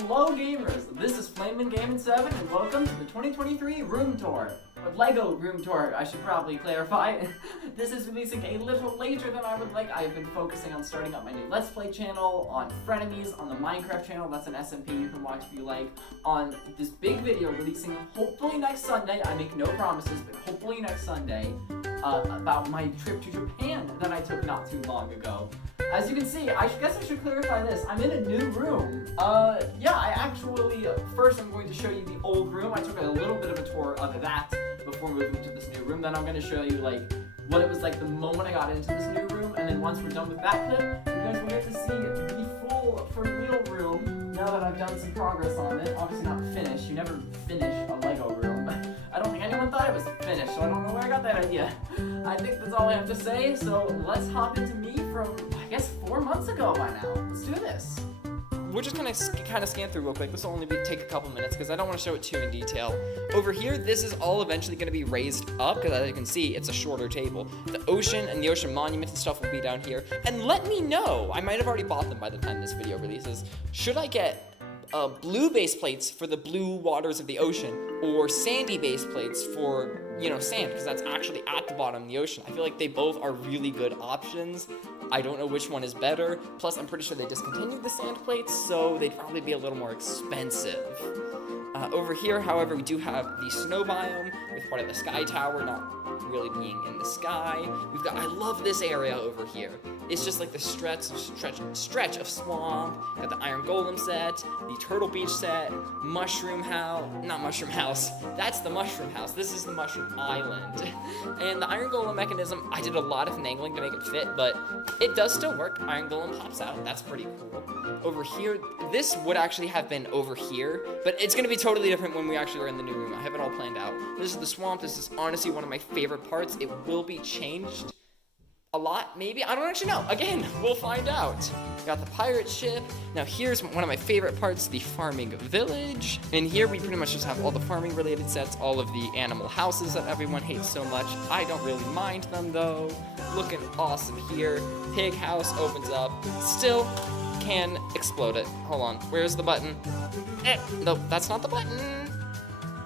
Hello gamers, this is Flamin' Gaming 7 and welcome to the 2023 room tour. Or Lego room tour, I should probably clarify. This is releasing a little later than I would like. I've been focusing on starting up my new Let's Play channel, on Frenemies, on the Minecraft channel, that's an SMP you can watch if you like, on this big video releasing hopefully next Sunday, I make no promises, but hopefully next Sunday, about my trip to Japan that I took not too long ago. As you can see, I guess I should clarify this. I'm in a new room. Yeah, I actually, first I'm going to show you the old room. I took a little bit of a tour of that before moving to this new room. Then I'm going to show you, like, what it was like the moment I got into this new room. And then once we're done with that clip, you guys will get to see the full, for real room, now that I've done some progress on it. Obviously not finished. You never finish a Lego room. I don't think anyone thought it was finished, so I don't know where I got that idea. I think that's all I have to say, so let's hop into me from, I guess, 4 months ago by now. Let's do this. We're just gonna kind of scan through real quick. This will only take a couple minutes because I don't want to show it too in detail. Over here, this is all eventually going to be raised up because as you can see, it's a shorter table. The ocean and the ocean monuments and stuff will be down here. And let me know, I might have already bought them by the time this video releases. Should I get blue base plates for the blue waters of the ocean or sandy base plates for, you know, sand, because that's actually at the bottom of the ocean. I feel like they both are really good options. I don't know which one is better. Plus, I'm pretty sure they discontinued the sand plates, so they'd probably be a little more expensive. Over here, however, we do have the snow biome with part of the sky tower not really being in the sky. We've got, I love this area over here. It's just like the stretch of swamp. Got the iron golem set, the turtle beach set, mushroom house, not mushroom house. That's the mushroom house. This is the mushroom island. And the iron golem mechanism, I did a lot of finagling to make it fit, but it does still work. Iron golem pops out. That's pretty cool. Over here, this would actually have been over here, but it's gonna be totally different when we actually are in the new room. I have it all planned out. This is the swamp. This is honestly one of my favorite parts. It will be changed a lot, maybe? I don't actually know. Again, we'll find out. Got the pirate ship. Now here's one of my favorite parts, the farming village. And here we pretty much just have all the farming related sets, all of the animal houses that everyone hates so much. I don't really mind them though. Looking awesome here. Pig house opens up. Still can explode it. Hold on, where's the button? No, that's not the button.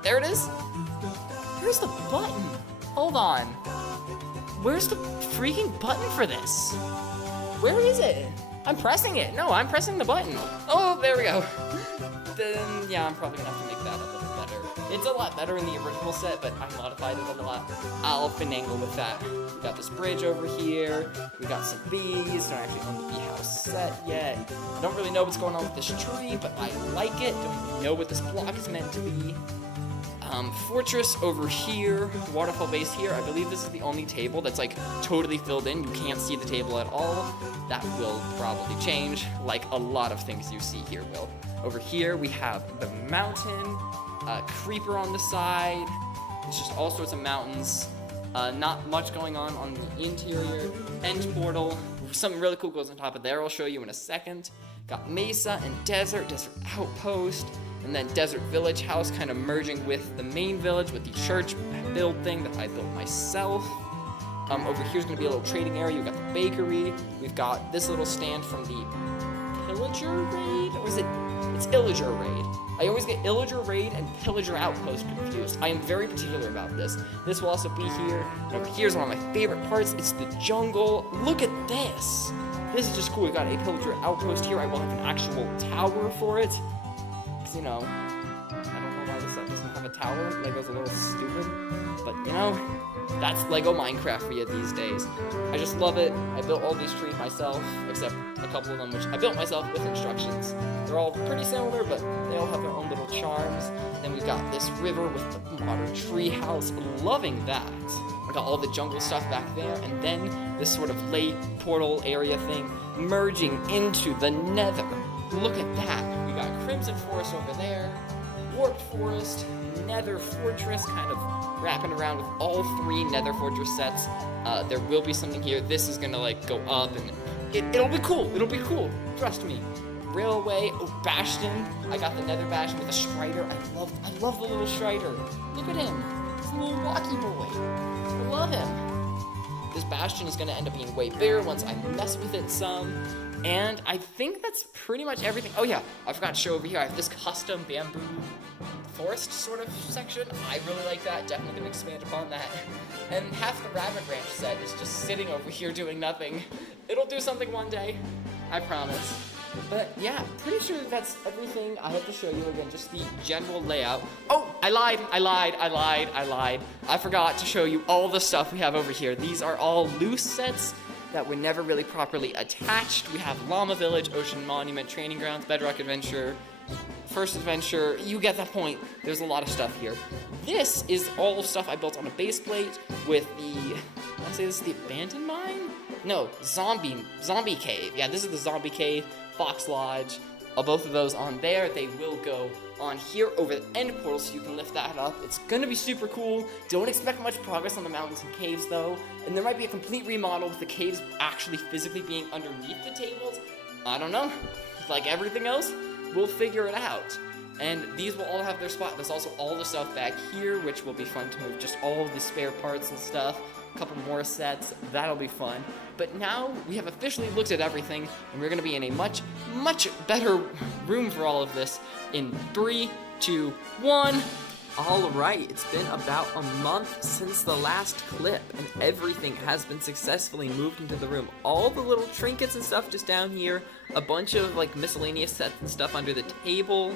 There it is. Where's the button? Hold on. Where's the freaking button for this? Where is it? I'm pressing it. No, I'm pressing the button. Oh, there we go. Then, yeah, I'm probably gonna have to make that a little better. It's a lot better in the original set, but I modified it a lot. I'll finagle with that. We got this bridge over here. We got some bees. Don't actually own the bee house set yet. I don't really know what's going on with this tree, but I like it. Don't really know what this block is meant to be. Fortress over here, waterfall base here. I believe this is the only table that's like totally filled in. You can't see the table at all. That will probably change, like a lot of things you see here will. Over here we have the mountain, creeper on the side. It's just all sorts of mountains. Not much going on the interior. End portal. Something really cool goes on top of there. I'll show you in a second. Got mesa and desert outpost. And then desert village house kind of merging with the main village with the church build thing that I built myself. Over here's gonna be a little trading area. We've got the bakery. We've got this little stand from the Pillager raid, or is it? It's Illager raid. I always get Illager raid and Pillager outpost confused. I am very particular about this. This will also be here. And over here's one of my favorite parts. It's the jungle. Look at this. This is just cool. We got a Pillager outpost here. I will have an actual tower for it. You know, I don't know why this set doesn't have a tower. Lego's a little stupid, but you know, that's Lego Minecraft for you these days. I just love it. I built all these trees myself, except a couple of them which I built myself with instructions. They're all pretty similar, but they all have their own little charms. Then we've got this river with the modern tree house. Loving that. We got all the jungle stuff back there, and then this sort of lake portal area thing merging into the nether. Look at that. We got Crimson Forest over there, Warped Forest, Nether Fortress, kind of wrapping around with all three Nether Fortress sets. There will be something here. This is gonna like go up, and it'll be cool. It'll be cool. Trust me. Railway, oh, Bastion. I got the Nether Bastion with a Strider. I love the little Strider. Look at him. He's a little walkie boy. I love him. This Bastion is gonna end up being way bigger once I mess with it some. And I think that's pretty much everything. Oh yeah, I forgot to show over here. I have this custom bamboo forest sort of section. I really like that. Definitely gonna expand upon that. And half the rabbit ranch set is just sitting over here doing nothing. It'll do something one day, I promise. But yeah, pretty sure that's everything I have to show you. Again, just the general layout. Oh, I lied. I forgot to show you all the stuff we have over here. These are all loose sets that were never really properly attached. We have Llama Village, Ocean Monument, Training Grounds, Bedrock Adventure, First Adventure. You get the point. There's a lot of stuff here. This is all stuff I built on a base plate with the, I want to say this is the abandoned mine? No, zombie cave. Yeah, this is the zombie cave, Fox Lodge. Both of those on there. They will go on here over the end portal, so you can lift that up. It's gonna be super cool. Don't expect much progress on the mountains and caves though. And there might be a complete remodel with the caves actually physically being underneath the tables. I don't know. Like everything else, we'll figure it out. And these will all have their spot. There's also all the stuff back here, which will be fun to move. Just all of the spare parts and stuff. A couple more sets. That'll be fun. But now we have officially looked at everything, and we're going to be in a much, much better room for all of this in 3, 2, 1. All right, it's been about a month since the last clip, and everything has been successfully moved into the room. All the little trinkets and stuff just down here, a bunch of like miscellaneous sets and stuff under the table.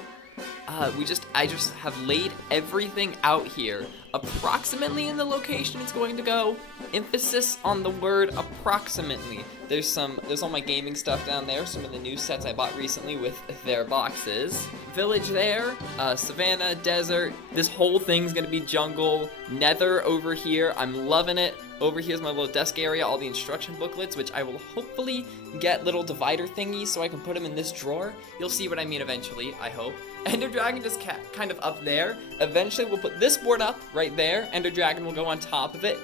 I just have laid everything out here, approximately in the location it's going to go. Emphasis on the word approximately. There's all my gaming stuff down there, some of the new sets I bought recently with their boxes. Village there, savannah, desert. This whole thing's gonna be jungle. Nether over here, I'm loving it. Over here's my little desk area, all the instruction booklets, which I will hopefully get little divider thingies so I can put them in this drawer. You'll see what I mean eventually, I hope. Ender Dragon just kind of up there. Eventually we'll put this board up right there. Ender Dragon will go on top of it.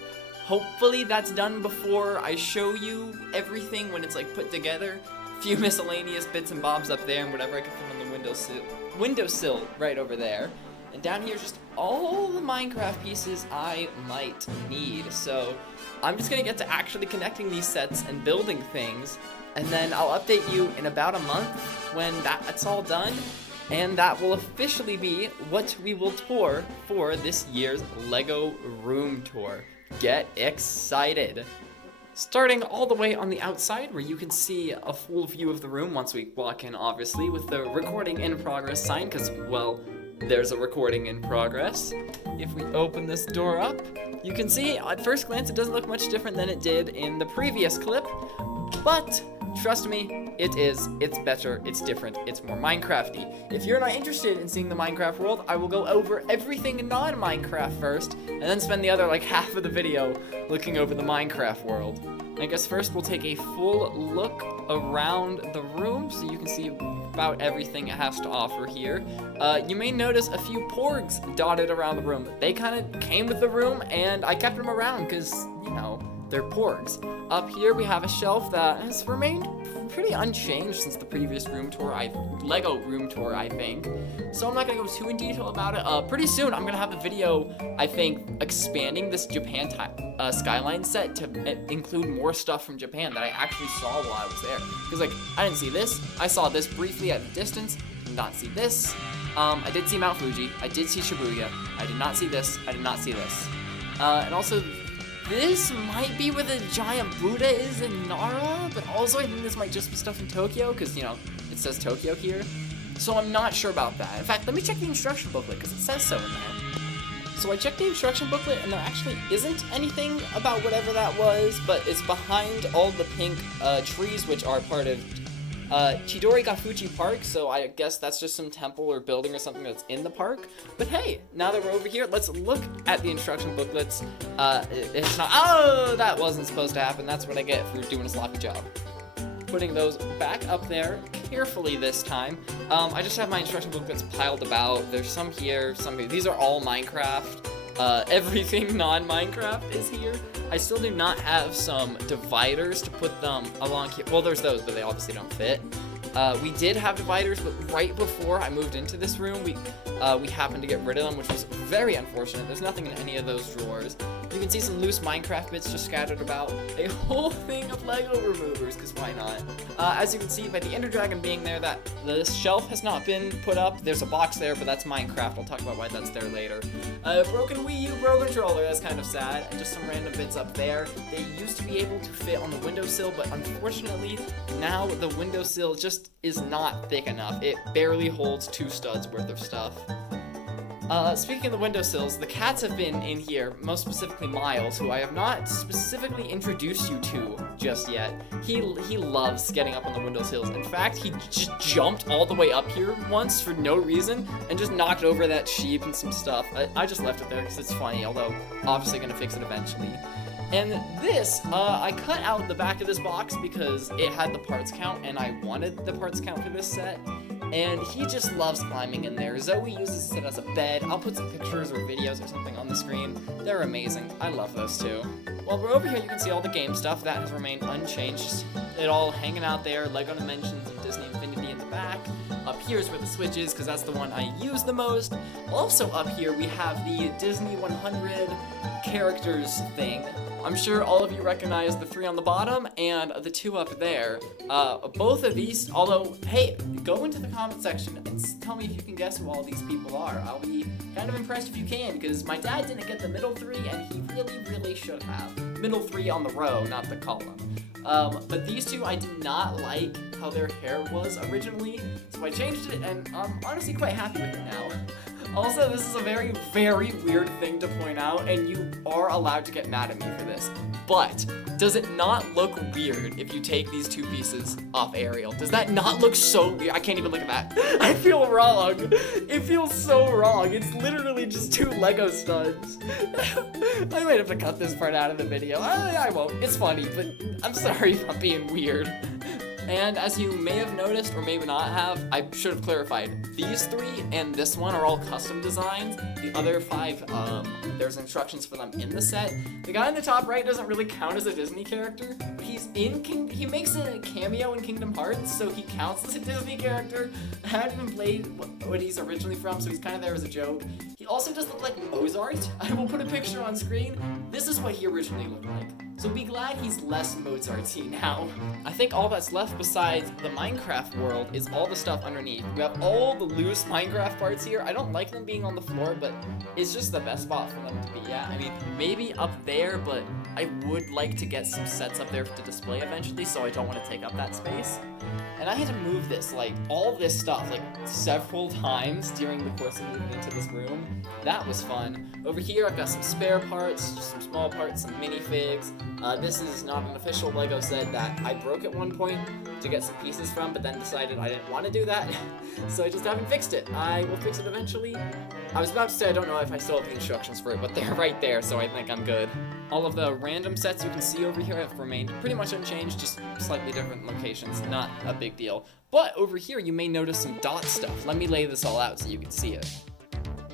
Hopefully that's done before I show you everything when it's like put together. A few miscellaneous bits and bobs up there and whatever I can fit on the windowsill right over there. And down here is just all the Minecraft pieces I might need. So I'm just gonna get to actually connecting these sets and building things. And then I'll update you in about a month when that's all done. And that will officially be what we will tour for this year's LEGO Room Tour. Get excited! Starting all the way on the outside where you can see a full view of the room once we walk in, obviously, with the recording in progress sign, because, well, there's a recording in progress. If we open this door up, you can see at first glance it doesn't look much different than it did in the previous clip, but trust me, it's better, it's different, it's more Minecrafty. If you're not interested in seeing the Minecraft world, I will go over everything non-Minecraft first, and then spend the other like half of the video looking over the Minecraft world. I guess first we'll take a full look around the room so you can see about everything it has to offer here. You may notice a few porgs dotted around the room. They kind of came with the room, and I kept them around because, you know, they're porgs. Up here we have a shelf that has remained pretty unchanged since the previous room tour, LEGO room tour, I think. So I'm not gonna go too in detail about it. Pretty soon I'm gonna have a video, I think, expanding this Japan skyline set to include more stuff from Japan that I actually saw while I was there. Because like, I didn't see this. I saw this briefly at a distance. Did not see this. I did see Mount Fuji. I did see Shibuya. I did not see this. I did not see this. And also, this might be where the giant Buddha is in Nara, but also I think this might just be stuff in Tokyo, because, you know, it says Tokyo here. So I'm not sure about that. In fact, let me check the instruction booklet, because it says so in there. So I checked the instruction booklet, and there actually isn't anything about whatever that was, but it's behind all the pink trees, which are part of Chidori Gafuchi Park, so I guess that's just some temple or building or something that's in the park. But hey, now that we're over here, let's look at the instruction booklets. It's not, oh, that wasn't supposed to happen. That's what I get for doing a sloppy job. Putting those back up there carefully this time. I just have my instruction booklets piled about. There's some here, some here. These are all Minecraft. Everything non-Minecraft is here. I still do not have some dividers to put them along here. Well, there's those, but they obviously don't fit. We did have dividers, but right before I moved into this room, we happened to get rid of them, which was very unfortunate. There's nothing in any of those drawers. You can see some loose Minecraft bits just scattered about. A whole thing of Lego removers, because why not? As you can see by the Ender Dragon being there, that this shelf has not been put up. There's a box there, but that's Minecraft. I'll talk about why that's there later. Broken Wii U Pro Controller, that's kind of sad. And just some random bits up there. They used to be able to fit on the windowsill, but unfortunately, now the windowsill just is not thick enough. It barely holds 2 studs worth of stuff. Speaking of the windowsills, the cats have been in here, most specifically Miles, who I have not specifically introduced you to just yet. He loves getting up on the windowsills. In fact, he just jumped all the way up here once for no reason and just knocked over that sheep and some stuff. I just left it there because it's funny, although obviously gonna fix it eventually. And this, I cut out the back of this box because it had the parts count and I wanted the parts count for this set. And he just loves climbing in there. Zoe uses it as a bed. I'll put some pictures or videos or something on the screen. They're amazing. I love those too. While we're over here, you can see all the game stuff. That has remained unchanged. It all hanging out there. Lego Dimensions and Disney Infinity in the back. Up here is where the Switch is, because that's the one I use the most. Also up here, we have the Disney 100 characters thing. I'm sure all of you recognize the 3 on the bottom and the 2 up there. Both of these, although, hey, go into the comment section and tell me if you can guess who all these people are. I'll be kind of impressed if you can, because my dad didn't get the middle 3, and he really should have. Middle 3 on the row, not the column. But these 2, I did not like how their hair was originally, so I changed it, and I'm honestly quite happy with it now. Also, this is a very weird thing to point out, and you are allowed to get mad at me for this. But, does it not look weird if you take these 2 pieces off Ariel? Does that not look so weird? I can't even look at that. I feel wrong. It feels so wrong. It's literally just 2 Lego studs. I might have to cut this part out of the video. I won't. It's funny, but I'm sorry if I'm being weird. And as you may have noticed, or maybe not have, I should have clarified, these 3 and this one are all custom designs. The other 5, there's instructions for them in the set. The guy in the top right doesn't really count as a Disney character, but he's in he makes a cameo in Kingdom Hearts, so he counts as a Disney character. I haven't even played what he's originally from, so he's kind of there as a joke. He also does look like Mozart. I will put a picture on screen. This is what he originally looked like. So be glad he's less Mozart-y now. I think all that's left besides the Minecraft world is all the stuff underneath. We have all the loose Minecraft parts here. I don't like them being on the floor, but it's just the best spot for them to be at. I mean, maybe up there, but I would like to get some sets up there to display eventually, so I don't want to take up that space. And I had to move this, like, all this stuff, like, several times during the course of moving into this room. That was fun. Over here, I've got some spare parts, just some small parts, some minifigs. This is not an official Lego set that I broke at one point to get some pieces from, but then decided I didn't want to do that, so I just haven't fixed it. I will fix it eventually. I was about to say I don't know if I still have the instructions for it, but they're right there, so I think I'm good. All of the random sets you can see over here have remained pretty much unchanged, just slightly different locations, not a big deal. But over here, you may notice some dot stuff. Let me lay this all out so you can see it.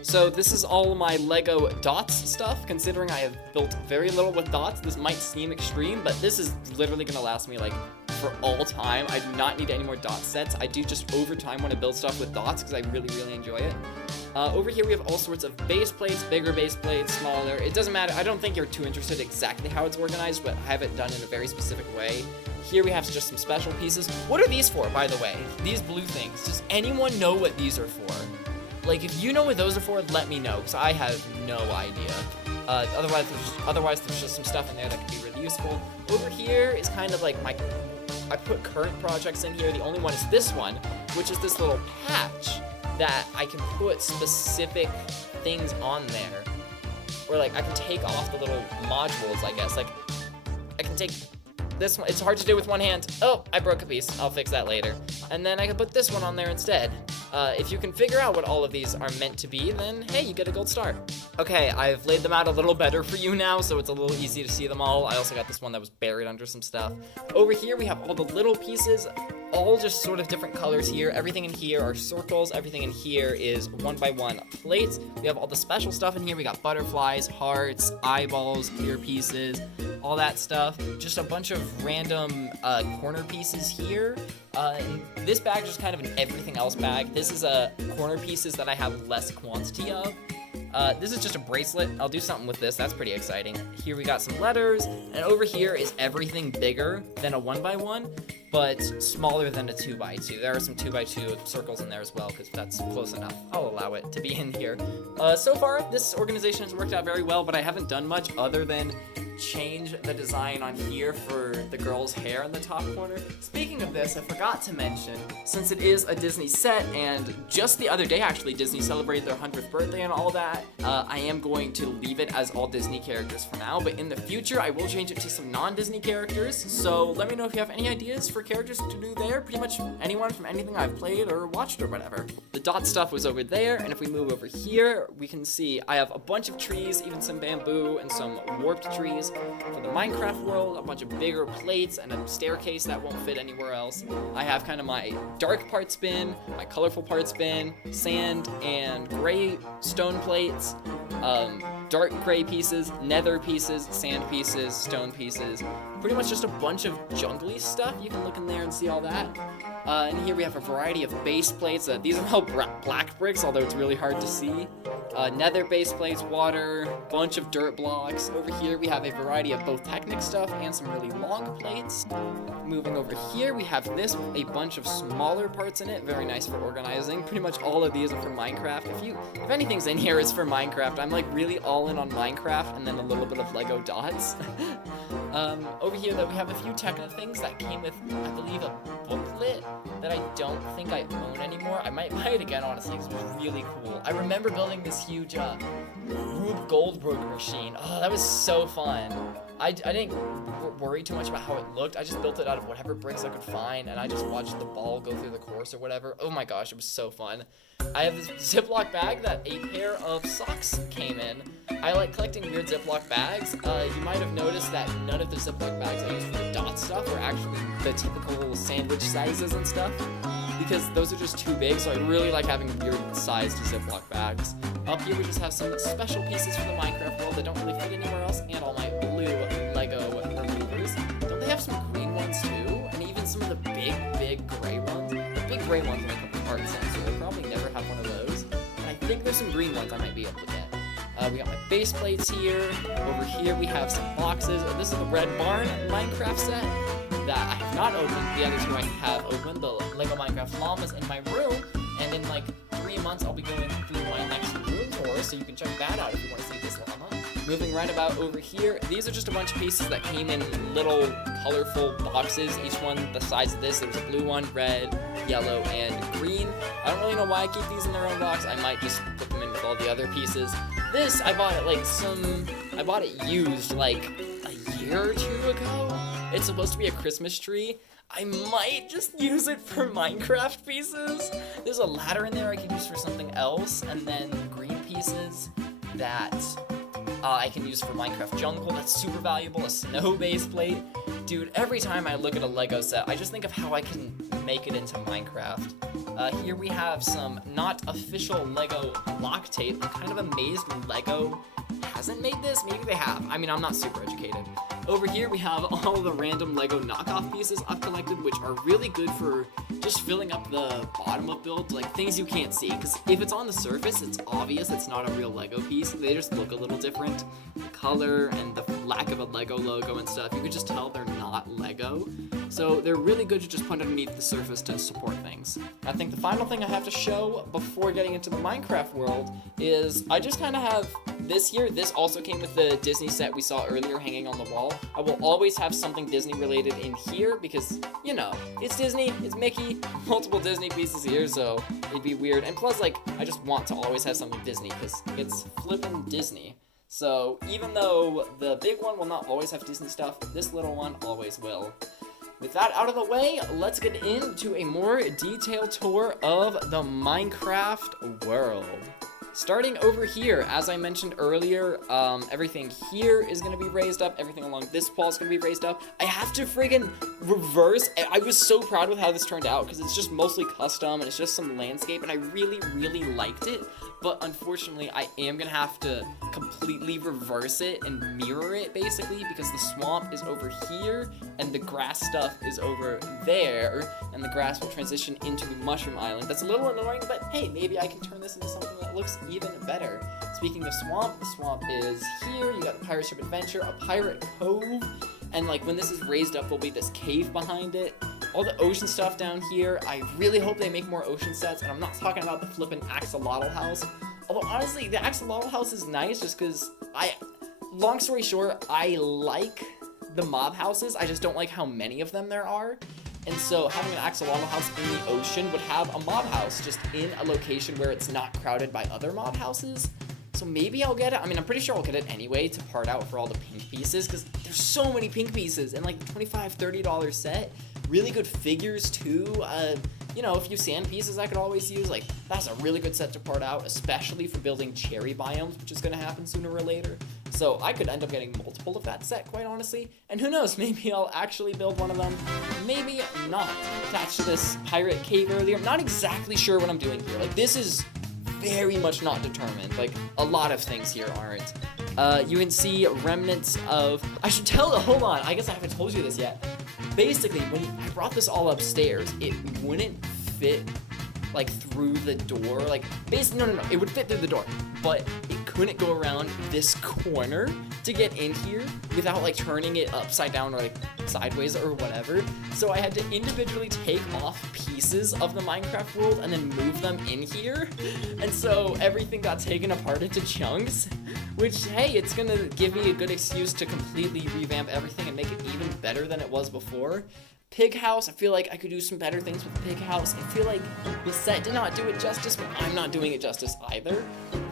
So this is all my Lego dots stuff. Considering I have built very little with dots, this might seem extreme, but this is literally gonna last me like for all time. I do not need any more dot sets. I do just over time want to build stuff with dots because I really enjoy it. Over here we have all sorts of base plates, bigger base plates, smaller. It doesn't matter. I don't think you're too interested exactly how it's organized, but I have it done in a very specific way. Here we have just some special pieces. What are these for, by the way? These blue things. Does anyone know what these are for? Like, if you know what those are for, let me know, because I have no idea. Otherwise, there's just some stuff in there that could be really useful. Over here is kind of like I put current projects in here. The only one is this one, which is this little patch that I can put specific things on there. Or like, I can take off the little modules, I guess. Like, I can take this one. It's hard to do with one hand. Oh, I broke a piece. I'll fix that later. And then I can put this one on there instead. If you can figure out what all of these are meant to be, then hey, you get a gold star. Okay, I've laid them out a little better for you now, so it's a little easy to see them all. I also got this one that was buried under some stuff. Over here, we have all the little pieces, all just sort of different colors here. Everything in here are circles. Everything in here is 1x1 plates. We have all the special stuff in here. We got butterflies, hearts, eyeballs, clear pieces, all that stuff. Just a bunch of random corner pieces here. And this bag is just kind of an everything else bag. This is corner pieces that I have less quantity of. This is just a bracelet. I'll do something with this. That's pretty exciting. Here we got some letters, and over here is everything bigger than a 1x1, but smaller than a 2x2. There are some 2x2 circles in there as well, because that's close enough. I'll allow it to be in here. So far, this organization has worked out very well, but I haven't done much other than change the design on here for the girl's hair in the top corner. Speaking of this, I forgot to mention, since it is a Disney set, and just the other day actually Disney celebrated their 100th birthday and all that, I am going to leave it as all Disney characters for now, but in the future I will change it to some non-Disney characters, so let me know if you have any ideas for characters to do there. Pretty much anyone from anything I've played or watched or whatever. The dot stuff was over there, and if we move over here, we can see I have a bunch of trees, even some bamboo and some warped trees for the Minecraft world, a bunch of bigger plates and a staircase that won't fit anywhere else. I have kind of my dark parts bin, my colorful parts bin, sand and gray stone plates, dark gray pieces, nether pieces, sand pieces, stone pieces, pretty much just a bunch of jungly stuff. You can look in there and see all that. And here we have a variety of base plates. These are all black bricks, although it's really hard to see. Nether base plates, water, bunch of dirt blocks. Over here we have a variety of both Technic stuff and some really long plates. Moving over here, we have this with a bunch of smaller parts in it. Very nice for organizing. Pretty much all of these are for Minecraft. If anything's in here is for Minecraft. I'm like really all in on Minecraft and then a little bit of Lego dots. Over here though, we have a few Technic things that came with, I believe, a booklet that I don't think I own anymore. I might buy it again, honestly, because it was really cool. I remember building this huge Rube Goldberg machine. Oh, that was so fun. I didn't worry too much about how it looked. I just built it out of whatever bricks I could find, and I just watched the ball go through the course or whatever. Oh my gosh, it was so fun. I have this Ziploc bag that a pair of socks came in. I like collecting weird Ziploc bags. You might have noticed that none of the Ziploc bags I used for the dot stuff were actually the typical sandwich sizes and stuff, because those are just too big, so I really like having weird sized Ziploc bags. Up here we just have some special pieces for the Minecraft world that don't really fit anywhere else, and all my blue Lego removers. Don't they have some green ones too? And even some of the big gray ones? The big gray ones make a part set, so they'll probably never have one of those. And I think there's some green ones I might be able to get. We got my base plates here. Over here we have some boxes. This is the Red Barn Minecraft set that I have not opened. The other two I have opened. The Lego Minecraft Llamas in my room. And in like 3 months I'll be going through my next room tour, so you can check that out if you want to see this llama. Moving right about over here, these are just a bunch of pieces that came in little colorful boxes, each one the size of this. There was a blue one, red, yellow, and green. I don't really know why I keep these in their own box. I might just put them in with all the other pieces. This, I bought it used like a year or two ago. It's supposed to be a Christmas tree. I might just use it for Minecraft pieces. There's a ladder in there I can use for something else, and then green pieces that I can use for Minecraft Jungle. That's super valuable. A snow base plate. Dude, every time I look at a Lego set, I just think of how I can make it into Minecraft. Here we have some not official Lego lock tape. I'm kind of amazed Lego hasn't made this. Maybe they have. I mean, I'm not super educated. Over here we have all the random Lego knockoff pieces I've collected, which are really good for just filling up the bottom of builds, like things you can't see, because if it's on the surface, it's obvious it's not a real Lego piece. They just look a little different. The color and the lack of a Lego logo and stuff, you could just tell they're not Lego. So they're really good to just put underneath the surface to support things. I think the final thing I have to show before getting into the Minecraft world is I just kind of have this here. This also came with the Disney set we saw earlier hanging on the wall. I will always have something Disney related in here because, you know, it's Disney, it's Mickey, multiple Disney pieces here, so it'd be weird. And plus, like, I just want to always have something Disney because it's flippin' Disney. So even though the big one will not always have Disney stuff, this little one always will. With that out of the way, let's get into a more detailed tour of the Minecraft world. Starting over here, as I mentioned earlier, everything here is going to be raised up. Everything along this wall is going to be raised up. I have to friggin' reverse. I was so proud with how this turned out because it's just mostly custom and it's just some landscape and I really, really liked it. But unfortunately, I am going to have to completely reverse it and mirror it basically because the swamp is over here and the grass stuff is over there and the grass will transition into Mushroom Island. That's a little annoying, but hey, maybe I can turn this into something that looks even better. Speaking of swamp, the swamp is here. You got the pirate ship adventure, a pirate cove, and like when this is raised up, there'll be this cave behind it. All the ocean stuff down here. I really hope they make more ocean sets, and I'm not talking about the flippin' axolotl house. Although honestly, the axolotl house is nice just because long story short, I like the mob houses. I just don't like how many of them there are. And so having an axolotl house in the ocean would have a mob house just in a location where it's not crowded by other mob houses. So maybe I'll get it. I mean, I'm pretty sure I'll get it anyway to part out for all the pink pieces because there's so many pink pieces in like the $25, $30 set. Really good figures too. You know, a few sand pieces I could always use. Like, that's a really good set to part out, especially for building cherry biomes, which is going to happen sooner or later. So I could end up getting multiple of that set, quite honestly. And who knows, maybe I'll actually build one of them. Maybe not. Attached to this pirate cave earlier. I'm not exactly sure what I'm doing here. Like, this is very much not determined. Like, a lot of things here aren't. You can see remnants of... hold on, I guess I haven't told you this yet. Basically, when I brought this all upstairs, it wouldn't fit, like, through the door. Like, basically, no, it would fit through the door, but it couldn't go around this corner to get in here without, like, turning it upside down or, like, sideways or whatever. So I had to individually take off pieces of the Minecraft world and then move them in here. And so everything got taken apart into chunks, which, hey, it's gonna give me a good excuse to completely revamp everything and make it even better than it was before. Pig house, I feel like I could do some better things with the pig house. I feel like the set did not do it justice, but I'm not doing it justice either.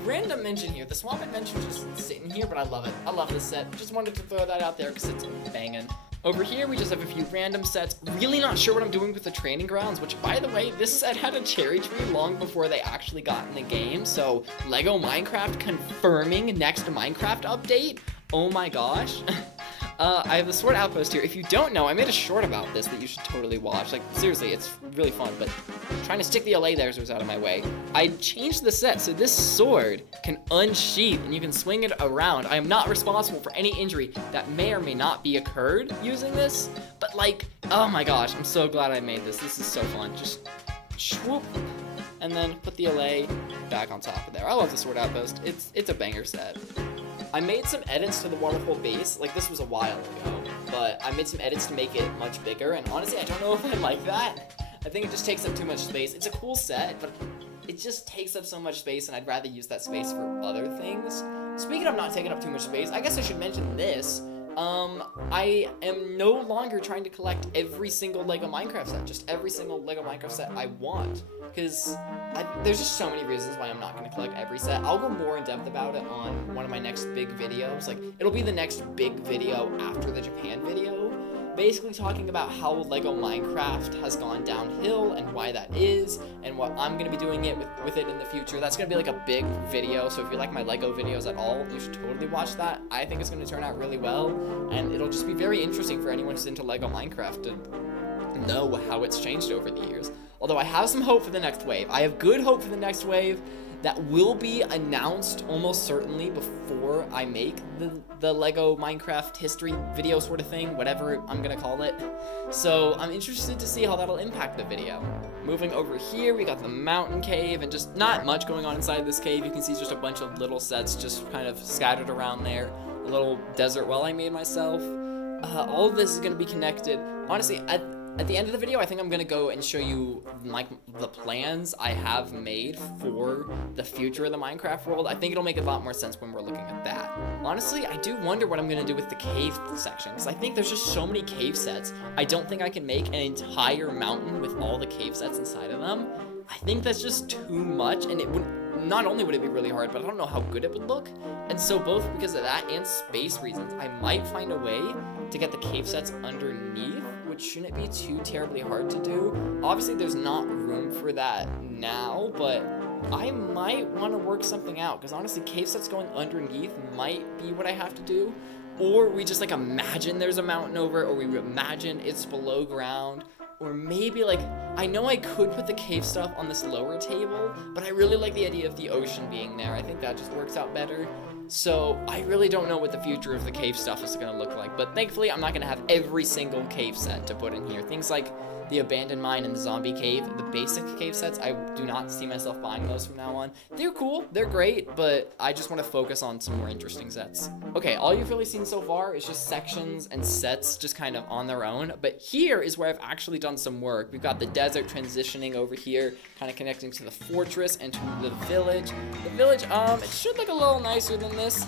Random mention here, the swamp adventure just sitting here, but I love it. I love this set. Just wanted to throw that out there because it's banging. Over here, we just have a few random sets. Really not sure what I'm doing with the training grounds, which, by the way, this set had a cherry tree long before they actually got in the game. So, Lego Minecraft confirming next Minecraft update. Oh my gosh. I have the Sword Outpost here. If you don't know, I made a short about this that you should totally watch. Like, seriously, it's really fun, but trying to stick the LA there was out of my way. I changed the set, so this sword can unsheath, and you can swing it around. I am not responsible for any injury that may or may not be occurred using this, but, like, oh my gosh, I'm so glad I made this. This is so fun. Just swoop, and then put the LA back on top of there. I love the Sword Outpost. It's a banger set. I made some edits to the waterfall base. Like, this was a while ago, but I made some edits to make it much bigger, and honestly, I don't know if I like that. I think it just takes up too much space. It's a cool set, but it just takes up so much space, and I'd rather use that space for other things. Speaking of not taking up too much space, I guess I should mention this. I am no longer trying to collect every single Lego Minecraft set, just every single Lego Minecraft set I want, because there's just so many reasons why I'm not going to collect every set. I'll go more in depth about it on one of my next big videos. Like, it'll be the next big video after the Japan video, basically talking about how Lego Minecraft has gone downhill and why that is, and what I'm going to be doing with it in the future. That's going to be like a big video, so if you like my Lego videos at all, you should totally watch that. I think it's going to turn out really well, and it'll just be very interesting for anyone who's into Lego Minecraft to know how it's changed over the years. Although I have some hope for the next wave. I have good hope for the next wave that will be announced almost certainly before I make the Lego Minecraft history video sort of thing, whatever I'm gonna call it. So I'm interested to see how that'll impact the video. Moving over here, we got the mountain cave, and just not much going on inside this cave. You can see just a bunch of little sets just kind of scattered around there. A little desert well I made myself. All of this is gonna be connected. Honestly, at the end of the video, I think I'm gonna go and show you the plans I have made for the future of the Minecraft world. I think it'll make a lot more sense when we're looking at that. Honestly, I do wonder what I'm gonna do with the cave section, because I think there's just so many cave sets. I don't think I can make an entire mountain with all the cave sets inside of them. I think that's just too much, and it wouldn't, not only would it be really hard, but I don't know how good it would look. And so both because of that and space reasons, I might find a way to get the cave sets underneath, which shouldn't be too terribly hard to do. Obviously, there's not room for that now, but I might want to work something out, because honestly, cave sets going underneath might be what I have to do. Or we just, like, imagine there's a mountain over it, or we imagine it's below ground. Or maybe, like, I know I could put the cave stuff on this lower table, but I really like the idea of the ocean being there. I think that just works out better. So I really don't know what the future of the cave stuff is going to look like, but thankfully I'm not going to have every single cave set to put in here. Things like the abandoned mine and the zombie cave, the basic cave sets, I do not see myself buying those from now on. They're cool, they're great, but I just want to focus on some more interesting sets. Okay, all you've really seen so far is just sections and sets just kind of on their own, but here is where I've actually done some work. We've got the desert transitioning over here, kind of connecting to the fortress and to the village. The village, it should look a little nicer than this.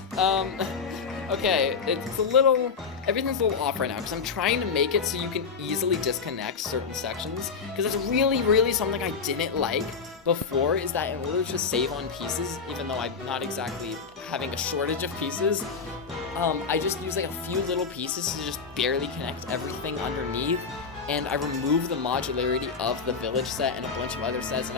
Okay, it's a little, everything's a little off right now because I'm trying to make it so you can easily disconnect certain sections, because that's really something I didn't like before, is that in order to save on pieces, even though I'm not exactly having a shortage of pieces, I just use like a few little pieces to just barely connect everything underneath, and I remove the modularity of the village set and a bunch of other sets, and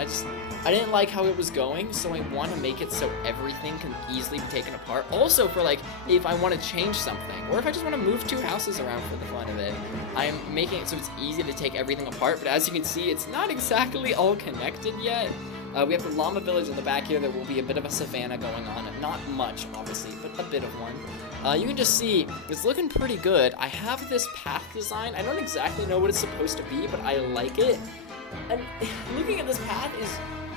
I didn't like how it was going, so I want to make it so everything can easily be taken apart. Also for like, if I want to change something, or if I just want to move 2 houses around for the fun of it, I'm making it so it's easy to take everything apart, but as you can see, it's not exactly all connected yet. We have the llama village in the back here. There will be a bit of a savanna going on. Not much, obviously, but a bit of one. You can just see, it's looking pretty good. I have this path design. I don't exactly know what it's supposed to be, but I like it. And looking at this path is,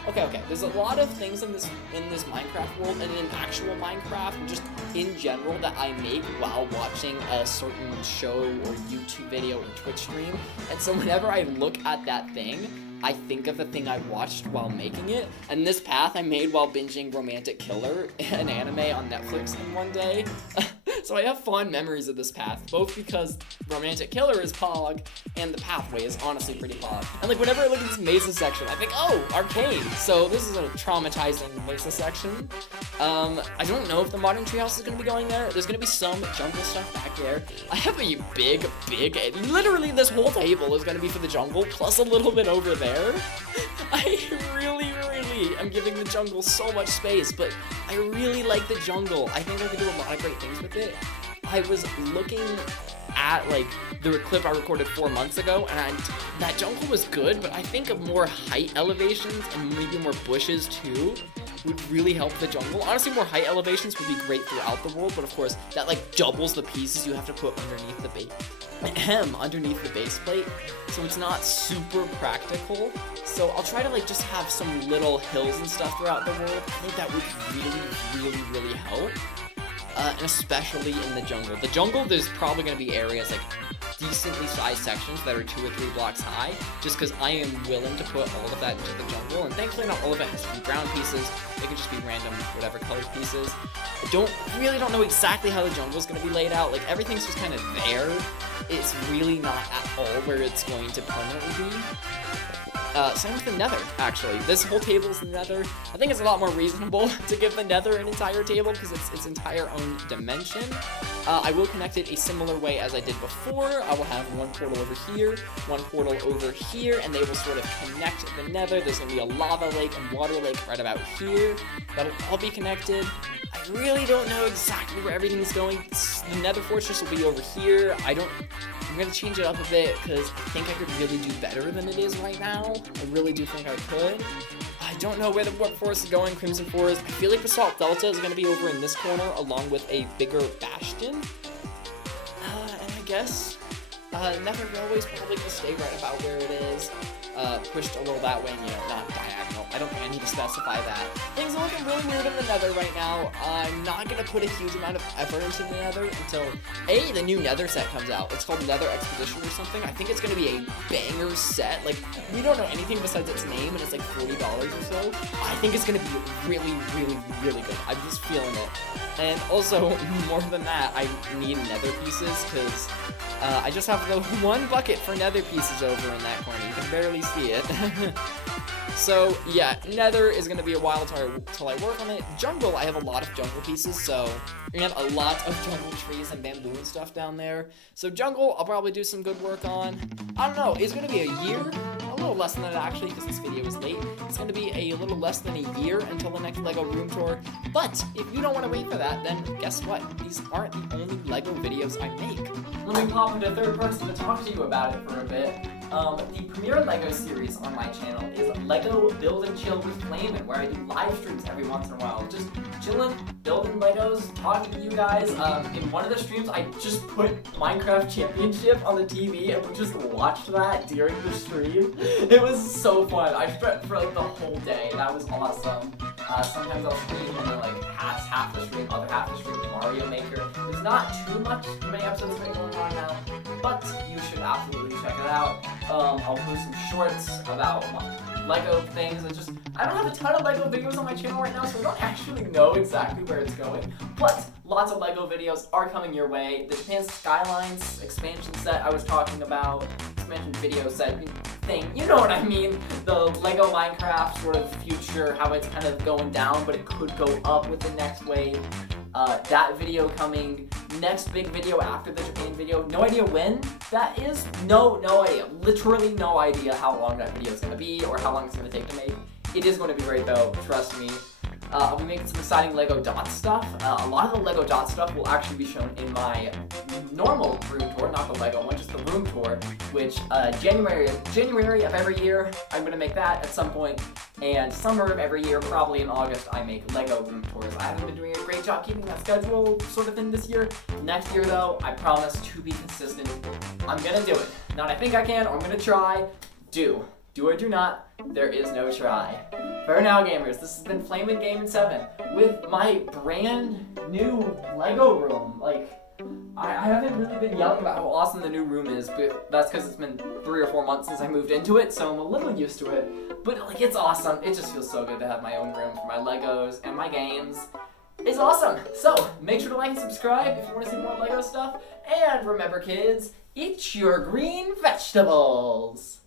okay, there's a lot of things in this Minecraft world and in actual Minecraft and just in general that I make while watching a certain show or YouTube video or Twitch stream. And so whenever I look at that thing, I think of the thing I watched while making it, and this path I made while binging Romantic Killer, an anime on Netflix in one day. So I have fond memories of this path, both because Romantic Killer is Pog, and the pathway is honestly pretty Pog. And like whenever I look at this Mesa section, I think, oh, arcade. So this is a traumatizing Mesa section. I don't know if the modern treehouse is gonna be going there. There's gonna be some jungle stuff back there. I have a big, literally this whole table is gonna be for the jungle, plus a little bit over there. I really am giving the jungle so much space, but I really like the jungle. I think I could do a lot of great things with it. I was looking at like the clip I recorded 4 months ago, and that jungle was good, but I think of more height elevations and maybe more bushes too would really help the jungle. Honestly, more height elevations would be great throughout the world, but of course that like doubles the pieces you have to put underneath the base plate, so it's not super practical. So I'll try to like just have some little hills and stuff throughout the world. I think that would really help, and especially in the jungle. The jungle, there's probably going to be areas like decently sized sections that are 2 or 3 blocks high, just because I am willing to put all of that into the jungle, and thankfully not all of it has to be ground pieces. They could just be random whatever colored pieces. I really don't know exactly how the jungle is going to be laid out. Like everything's just kind of there. It's really not at all where it's going to permanently be. Same with the nether, actually. This whole table is the nether. I think it's a lot more reasonable to give the nether an entire table because it's its entire own dimension. I will connect it a similar way as I did before. I will have one portal over here, one portal over here, and they will sort of connect the nether. There's going to be a lava lake and water lake right about here. That'll all be connected. I really don't know exactly where everything's going. The nether fortress will be over here. I'm going to change it up a bit because I think I could really do better than it is right now. I really do think I could. I don't know where the warp forest is going, Crimson Forest. I feel like Basalt Delta is going to be over in this corner along with a bigger bastion. And I guess Nether Railway is probably going to stay right about where it is. Pushed a little that way, and, not diagonal. I don't think I need to specify that. Things are looking really weird in the nether right now. I'm not going to put a huge amount of effort into the nether until, the new nether set comes out. It's called Nether Expedition or something. I think it's going to be a banger set. Like, we don't know anything besides its name, and it's like $40 or so. I think it's going to be really good. I'm just feeling it. And also, more than that, I need nether pieces, because I just have the one bucket for nether pieces over in that corner. You can barely see it. So yeah, nether is going to be a while till I work on it. Jungle, I have a lot of jungle pieces, so we have a lot of jungle trees and bamboo and stuff down there. So jungle, I'll probably do some good work on. I don't know, it's going to be a year? A little less than that actually, because this video is late. It's going to be a little less than a year until the next LEGO room tour. But if you don't want to wait for that, then guess what? These aren't the only LEGO videos I make. Let me pop into third person to talk to you about it for a bit. The premier LEGO series on my channel is LEGO Build and Chill with Flamin', where I do live streams every once in a while. Just chilling, building Legos, talking to you guys. In one of the streams, I just put Minecraft Championship on the TV and we just watched that during the stream. It was so fun. I streamed for like the whole day. That was awesome. Sometimes I'll stream and then like half the stream, other half the stream Mario Maker. There's not too many episodes that are going on now, but you should absolutely check it out. I'll post some shorts about LEGO things and just, I don't have a ton of LEGO videos on my channel right now, so I don't actually know exactly where it's going, but lots of LEGO videos are coming your way. The Japan Skylines expansion set I was talking about, expansion video set thing, you know what I mean, the LEGO Minecraft sort of future, how it's kind of going down, but it could go up with the next wave. That video coming, next big video after the Japan video, no idea when that is, no idea, literally no idea how long that video is going to be or how long it's going to take to make. It is going to be great though, trust me. I'll be making some exciting LEGO Dot stuff. A lot of the LEGO Dot stuff will actually be shown in my normal room tour, not the LEGO one, just the room tour, which January of every year, I'm going to make that at some point, and summer of every year, probably in August, I make LEGO room tours. I haven't been doing a great job keeping that schedule sort of thing this year. Next year though, I promise to be consistent. I'm going to do it. Not I think I can, or I'm going to try. Do or do not, there is no try. For now, gamers, this has been Flamin' Gaming 7 with my brand new LEGO room. Like, I haven't really been yelling about how awesome the new room is, but that's because it's been 3 or 4 months since I moved into it, so I'm a little used to it. But, like, it's awesome. It just feels so good to have my own room for my Legos and my games. It's awesome. So, make sure to like and subscribe if you want to see more LEGO stuff. And remember, kids, eat your green vegetables.